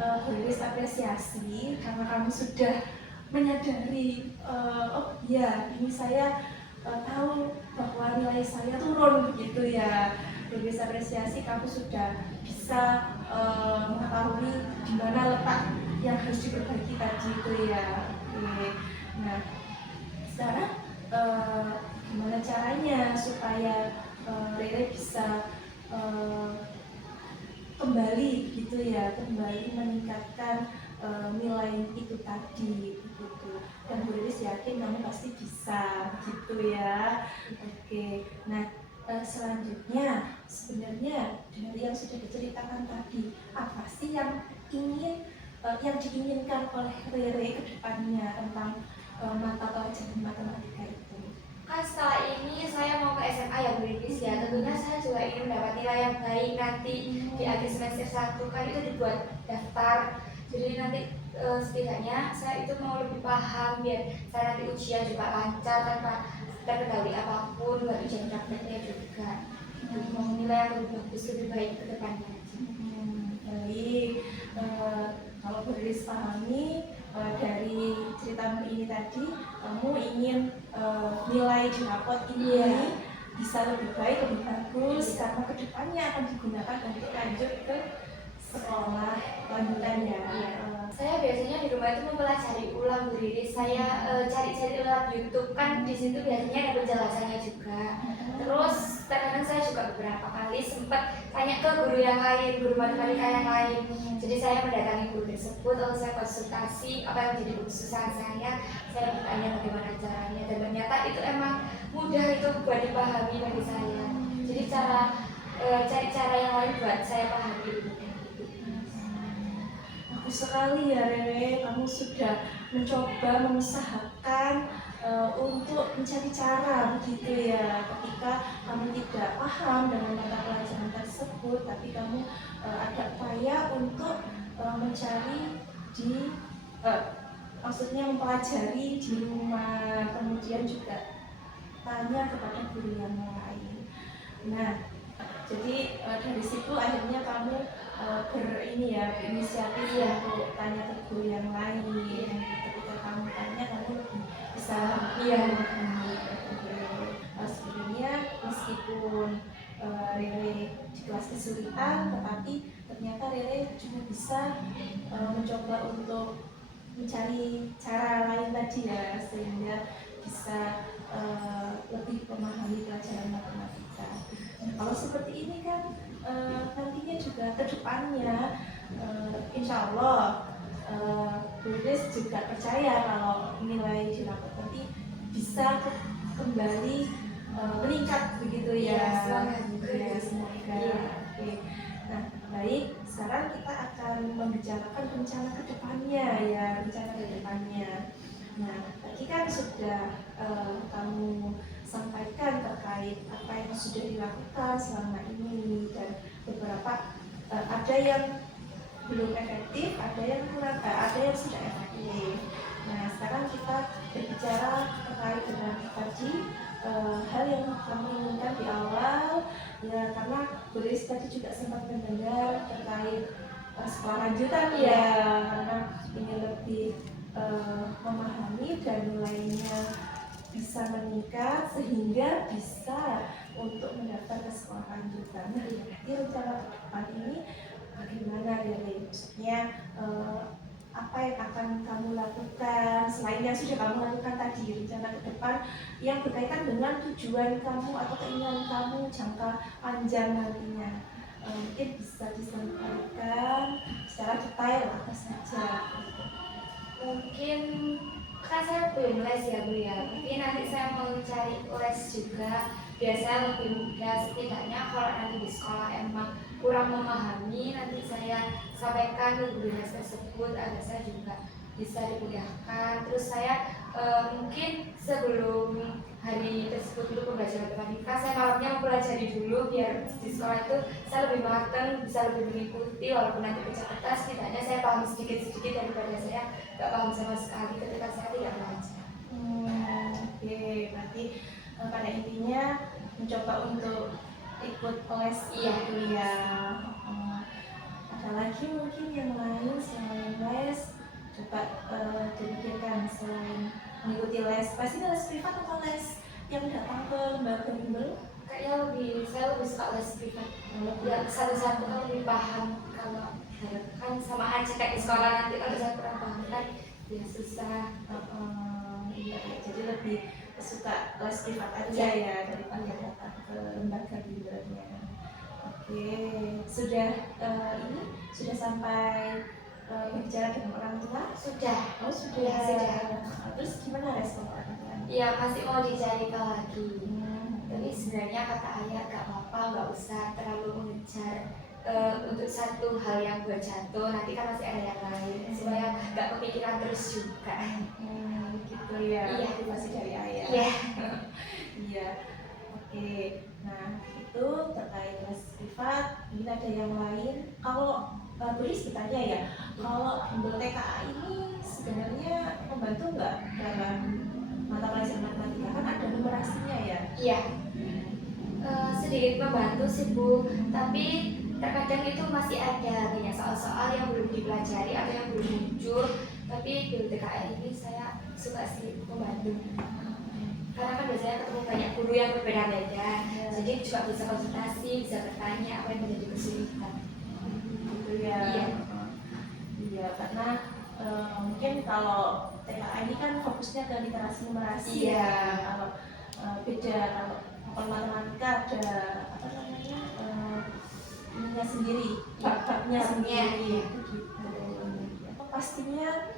Tulis apresiasi karena kamu sudah menyadari, oh iya ini saya tahu bahwa nilai saya turun begitu ya. Tulis apresiasi kamu sudah bisa mengetahui di mana letak yang harus diperbaiki tadi itu ya. Oke. Nah sekarang gimana caranya supaya Rere bisa kembali gitu ya, kembali meningkatkan nilai itu tadi gitu. Dan Bu Riris yakin kamu pasti bisa gitu ya. Oke. Nah selanjutnya sebenarnya dari yang sudah diceritakan tadi, apa sih yang diinginkan oleh Rere ke depannya tentang mata pelajaran matematika itu? Kan setelah ini saya mau ke SMA ya Bu Riris ya. Tentunya saya juga ingin mendapat nilai yang baik nanti di akhir semester 1 kan itu dibuat daftar. Jadi nanti setidaknya saya itu mau lebih paham biar saya nanti ujian juga lancar tanpa terkendali apapun, buat ujian prakteknya juga. Mau nilai yang lebih bagus, lebih baik ke depannya. Baik, kalau Bu Riris pahami dari ceritamu ini tadi, kamu ingin nilai di rapot ini bisa lebih baik, lebih bagus karena kedepannya akan digunakan untuk lanjut ke sekolah lanjutannya. Saya biasanya di rumah itu mempelajari ulang Bu Riris. Saya cari-cari lewat YouTube kan di situ biasanya ada penjelasannya juga. Terus terkadang saya juga beberapa kali sempat tanya ke guru yang lain, guru matematika yang lain. Jadi saya mendatangi guru tersebut, lalu saya konsultasi apa yang menjadi kesusahan saya bertanya bagaimana caranya, dan ternyata itu emang mudah itu buat dipahami bagi saya. Jadi cari cara yang lain buat saya pahami. Bagus sekali ya Rere, kamu sudah mencoba mengusahakan untuk mencari cara begitu ya. Ketika kamu tidak paham dengan mata pelajaran tersebut, tapi kamu ada upaya untuk mencari maksudnya mempelajari di rumah, kemudian juga tanya kepada guru yang lain. Nah, jadi dari situ akhirnya kamu berinisiatif untuk tanya ke guru yang lain. Ketika kamu tanya, kamu lebih bisa sebenarnya meskipun Rere di kelas kesulitan, tetapi ternyata Rere juga bisa mencoba untuk mencari cara lain tadi ya, sehingga bisa lebih memahami pelajaran matematika. Nah, kalau seperti ini kan nantinya juga ke depannya insya Allah Bu Riris juga percaya kalau nilai di rapot nanti bisa kembali meningkat begitu ya. Semoga. Oke. Nah, baik. Sekarang kita akan membicarakan rencana ke depannya ya, rencana ke depannya. Nah, tadi kan sudah kamu sampaikan terkait apa yang sudah dilakukan selama ini, dan beberapa ada yang belum efektif, ada yang sudah efektif. Nah, sekarang kita berbicara terkait dengan tadi hal yang kamu inginkan di awal ya, karena Bu Riris tadi juga sempat mendengar terkait sekolah lanjutan ya, karena ingin lebih memahami dan nilainya bisa meningkat sehingga bisa untuk mendaftar ke sekolah lanjutan. Nah, jadi rencana ke depan ini bagaimana ya, maksudnya apa yang akan kamu lakukan selain yang sudah kamu lakukan tadi, rencana ke depan yang berkaitan dengan tujuan kamu atau keinginan kamu jangka panjang nantinya. Mungkin bisa disampaikan secara detail apa saja. Mungkin kan saya belum les ya Bu ya, mungkin nanti saya mau cari les juga biar saya lebih mudah. Setidaknya kalau nanti di sekolah emang kurang memahami, nanti saya sampaikan ke guru les tersebut agar saya juga bisa dimudahkan. Terus saya mungkin sebelum hari tersebut untuk pembelajaran matematika, saya malamnya mempelajari dulu biar di sekolah itu saya lebih matang, bisa lebih mengikuti. Walaupun nanti baca kertas, setidaknya saya paham sedikit-sedikit daripada saya nggak paham sama sekali ketika saya tidak belajar. Oke, berarti pada intinya mencoba untuk ikut les gitu ya. Ada lagi mungkin yang lain? les ini les privat atau les yang datang ke lembaga bimbel? Kayaknya saya lebih suka les privat. Ya satu-satu kan lebih paham, kalau kan sama aja kayak di sekolah, nanti kalau saya kurang paham kan ya susah. Iya, jadi lebih suka les privat aja ya daripada datang ke lembaga bimbelnya. Oke, sudah ini sudah sampai berbicara dengan orang tua? Sudah. Oh sudah. Ya, sudah. Terus gimana respon orang tua? Ya masih mau dicari tahu lagi. Tapi sebenarnya kata ayah gak apa-apa, gak usah terlalu mengejar untuk satu hal yang buat jatuh, nanti kan masih ada yang lain, supaya gak kepikiran terus juga. Gitu ya. Iya. Motivasi dari ayah. Iya. Iya. Oke. Nah itu terkait les privat. Ini ada yang lain. Kalau Buris bertanya ya, kalau bimbel TKA ini sebenarnya membantu nggak dalam mata pelajaran matematika? Kan ada numerasinya ya. Iya. Sedikit membantu sih Bu, tapi terkadang itu masih ada banyak soal-soal yang belum dipelajari atau yang belum muncul. Tapi di TKA ini saya suka sih membantu, karena kan biasanya ketemu banyak guru yang berbeda-beda, jadi juga bisa konsultasi, bisa bertanya apa yang menjadi kesulitan. Gitu ya. Iya. Iya, karena mungkin kalau TKA ini kan fokusnya ke literasi numerasi. Iya. Ya. Kalau beda, kalau matematika ada apa namanya ininya sendiri, babnya sendiri. Gitu. Apa pastinya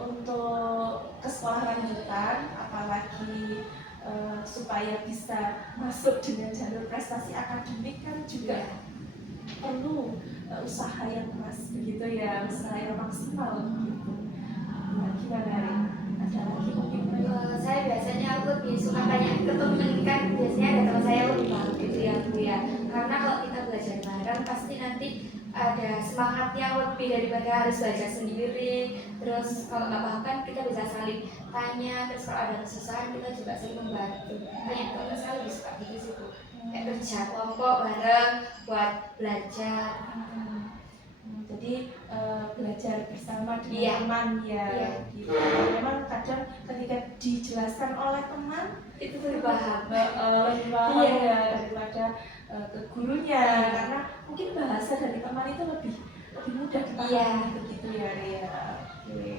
untuk ke sekolah lanjutan, apalagi supaya bisa masuk dengan jalur prestasi akademik kan juga perlu usaha yang keras begitu ya, usaha yang maksimal gitu. Nah, gimana Rin? Ada lagi mungkin? Saya biasanya lebih suka tanya ke temen, kan biasanya ada teman saya lebih paham gitu ya Bu ya, karena kalau kita belajar bareng pasti nanti ada semangat yang lebih daripada harus belajar sendiri. Terus kalau nggak paham kan kita bisa saling tanya, terus kalau ada kesusahan kita juga saling membantu. Tanya teman, saya lebih suka gitu sih Bu, kayak kerja kelompok bareng buat belajar. Jadi belajar bersama dengan Iya. teman ya. Iya. Gitu. Memang kadang ketika dijelaskan oleh teman Itu lebih paham. lebih paham Iya. ya daripada ke gurunya, karena mungkin bahasa dari teman itu lebih mudah dipahami. Iya. Begitu ya Ria. Oke.